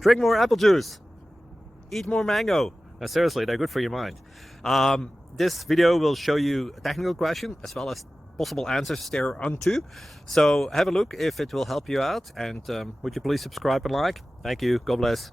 Drink more apple juice. Eat more mango. Seriously, they're good for your mind. This video will show you a technical question as well as possible answers thereunto. So have a look if it will help you out, and would you please subscribe and like? Thank you. God bless.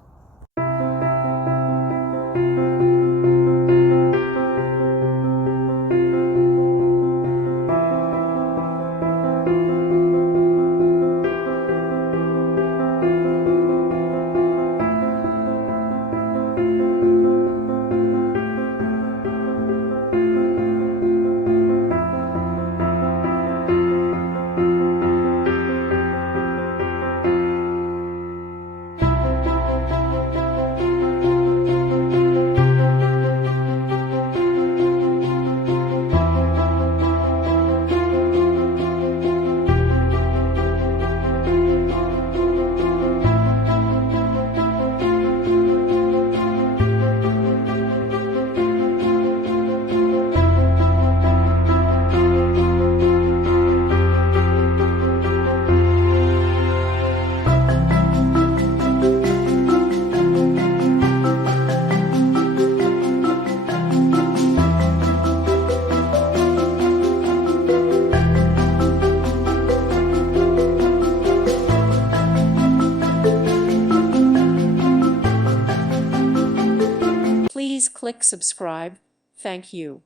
Please click subscribe. Thank you.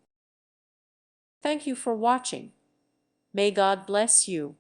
Thank you for watching. May God bless you.